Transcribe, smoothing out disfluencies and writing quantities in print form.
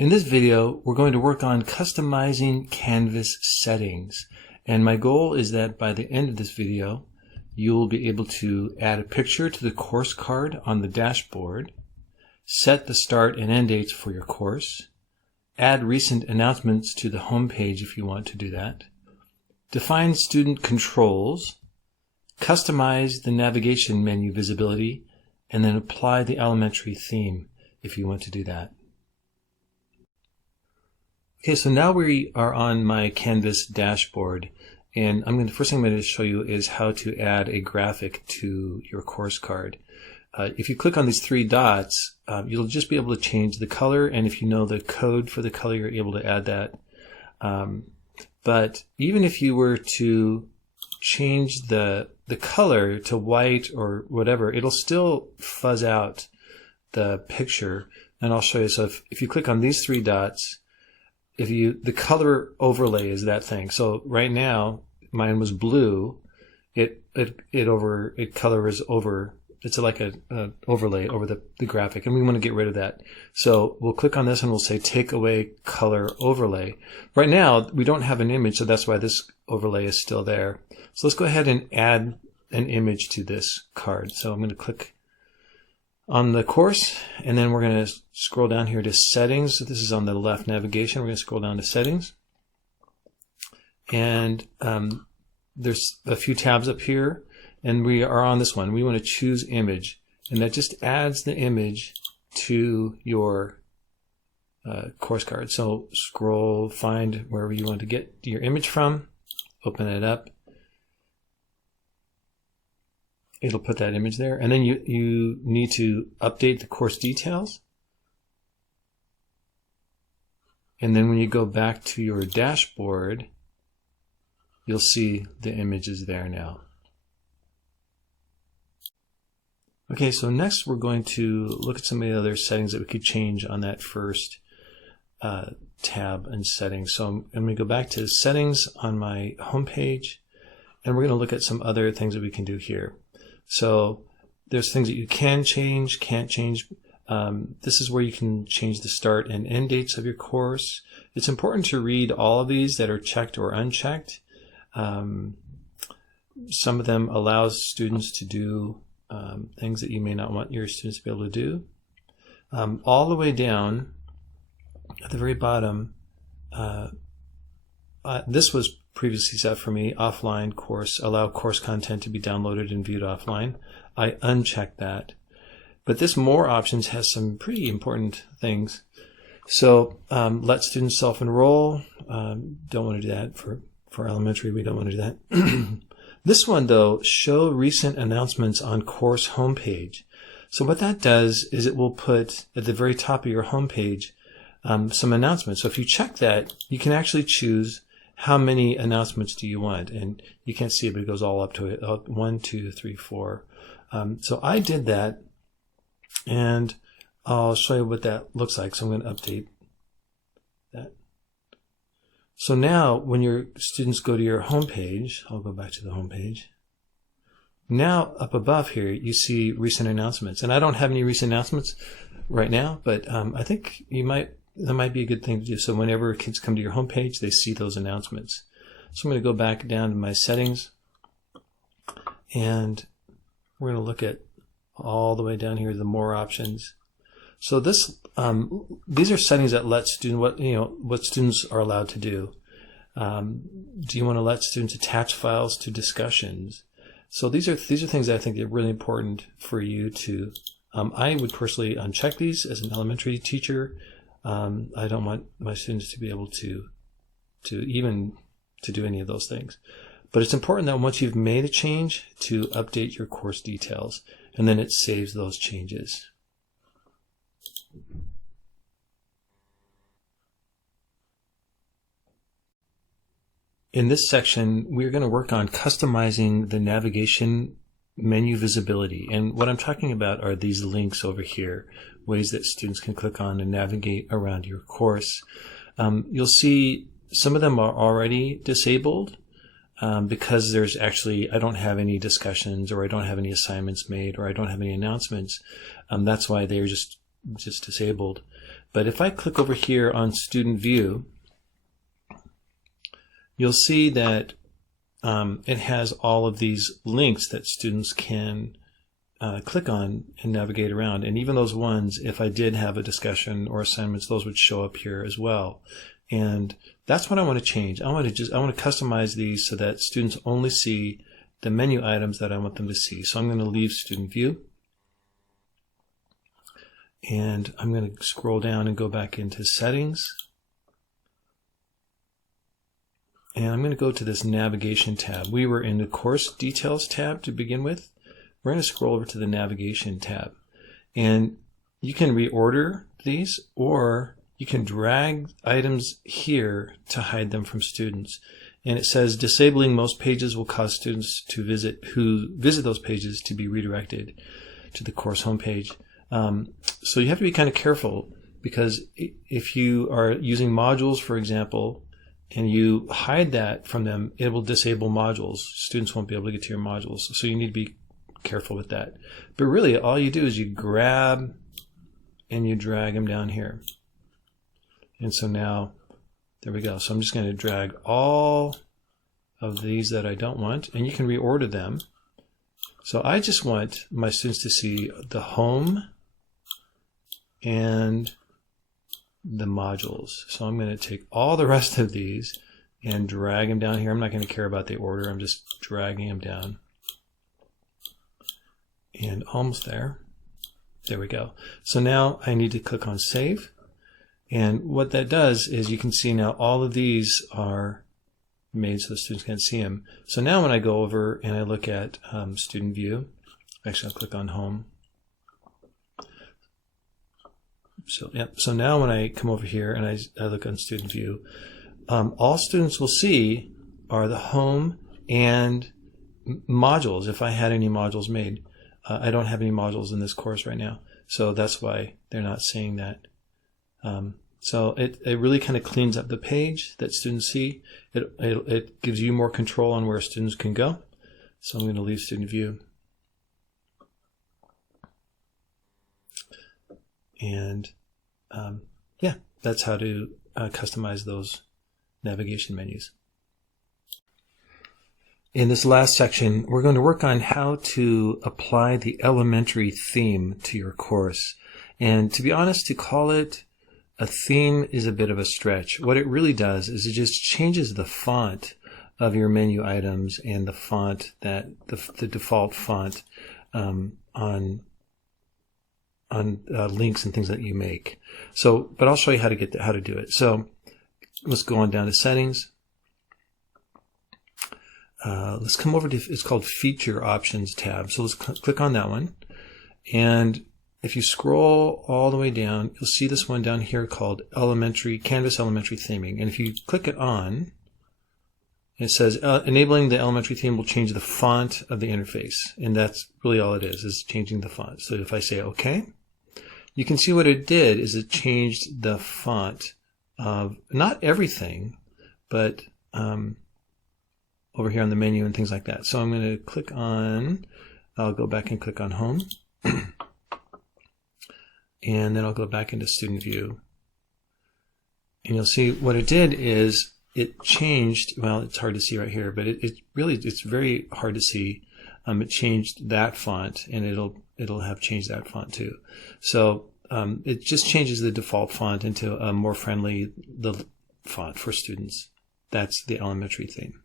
In this video, we're going to work on customizing Canvas settings. And my goal is that by the end of this video, you'll be able to add a picture to the course card on the dashboard, set the start and end dates for your course, add recent announcements to the home page if you want to do that, define student controls, customize the navigation menu visibility, and then apply the elementary theme if you want to do that. Okay, so now we are on my Canvas dashboard, and first thing I'm going to show you is how to add a graphic to your course card. If you click on these three dots, you'll just be able to change the color, and if you know the code for the color, you're able to add that. But even if you were to change the color to white or whatever, it'll still fuzz out the picture, and I'll show you. So if you click on these three dots, the color overlay is that thing. So right now mine was blue. It colors over. It's like a overlay over the graphic, and we want to get rid of that. So we'll click on this and we'll say take away color overlay. Right now we don't have an image, so that's why this overlay is still there. So let's go ahead and add an image to this card. So I'm going to click on the course, and then we're going to scroll down here to settings. So this is on the left navigation. We're going to scroll down to settings, and there's a few tabs up here, and we are on this one. We want to choose image, and that just adds the image to your course card. So scroll, find wherever you want to get your image from, open it up. It'll put that image there, and then you need to update the course details. And then when you go back to your dashboard, you'll see the image is there now. Okay, so next we're going to look at some of the other settings that we could change on that first tab in settings. So I'm going to go back to settings on my home page, and we're going to look at some other things that we can do here. So there's things that you can change, can't change. This is where you can change the start and end dates of your course. It's important to read all of these that are checked or unchecked. Some of them allow students to do things that you may not want your students to be able to do. All the way down at the very bottom, this was previously set for me, offline course, allow course content to be downloaded and viewed offline. I unchecked that. But this more options has some pretty important things. So let students self-enroll. Don't want to do that for elementary. We don't want to do that. This one though, show recent announcements on course homepage. So what that does is it will put at the very top of your homepage some announcements. So if you check that, you can actually choose how many announcements do you want, and you can't see it, but it goes all up to it. 1, 2, 3, 4. So I did that, and I'll show you what that looks like. So I'm going to update that. So now when your students go to your home page, I'll go back to the home page. Now up above here you see recent announcements, and I don't have any recent announcements right now, but I think that might be a good thing to do. So whenever kids come to your home page, they see those announcements. So I'm going to go back down to my settings, and we're going to look at all the way down here, the more options. So these are settings that let what students are allowed to do. Do you want to let students attach files to discussions? So these are things that I think are really important for you to. I would personally uncheck these as an elementary teacher. I don't want my students to be able to do any of those things. But it's important that once you've made a change to update your course details, and then it saves those changes. In this section, we're going to work on customizing the navigation menu visibility. And what I'm talking about are these links over here, ways that students can click on and navigate around your course. You'll see some of them are already disabled because I don't have any discussions, or I don't have any assignments made, or I don't have any announcements. That's why they're just disabled. But if I click over here on Student View, you'll see that it has all of these links that students can click on and navigate around. And even those ones, if I did have a discussion or assignments, those would show up here as well. And that's what I want to change. I want to customize these so that students only see the menu items that I want them to see. So I'm going to leave Student View. And I'm going to scroll down and go back into Settings. And I'm going to go to this Navigation tab. We were in the Course Details tab to begin with. We're going to scroll over to the Navigation tab. And you can reorder these, or you can drag items here to hide them from students. And it says disabling most pages will cause students who visit those pages to be redirected to the course homepage. So you have to be kind of careful, because if you are using modules, for example, and you hide that from them, it will disable modules. Students won't be able to get to your modules. So you need to be careful with that. But really, all you do is you grab and you drag them down here. And so now, there we go. So I'm just going to drag all of these that I don't want, and you can reorder them. So I just want my students to see the home and the modules. So I'm going to take all the rest of these and drag them down here. I'm not going to care about the order. I'm just dragging them down. And almost there. There we go. So now I need to click on Save. And what that does is you can see now all of these are made so the students can't see them. So now when I go over and I look at Student View, actually I'll click on Home. So now when I come over here and I look on Student View, all students will see are the home and modules, if I had any modules made. I don't have any modules in this course right now, so that's why they're not seeing that. So it really kind of cleans up the page that students see. It gives you more control on where students can go. So I'm going to leave Student View. And yeah, that's how to customize those navigation menus. In this last section, we're going to work on how to apply the elementary theme to your course. And to be honest, to call it a theme is a bit of a stretch. What it really does is it just changes the font of your menu items and the font that the default font on links and things that you make. So, but I'll show you how to do it. So let's go on down to Settings. Let's come over to, it's called Feature Options tab. So let's click on that one. And if you scroll all the way down, you'll see this one down here called Canvas Elementary Theming. And if you click it on, it says enabling the elementary theme will change the font of the interface. And that's really all it is changing the font. So if I say OK, you can see what it did is it changed the font of not everything, but over here on the menu and things like that. So I'm going to click on, I'll go back and click on Home. And then I'll go back into Student View. And you'll see what it did is it changed, well, it's hard to see right here, but it's very hard to see. It changed that font, and it'll have changed that font too. So it just changes the default font into a more friendly font for students. That's the elementary theme.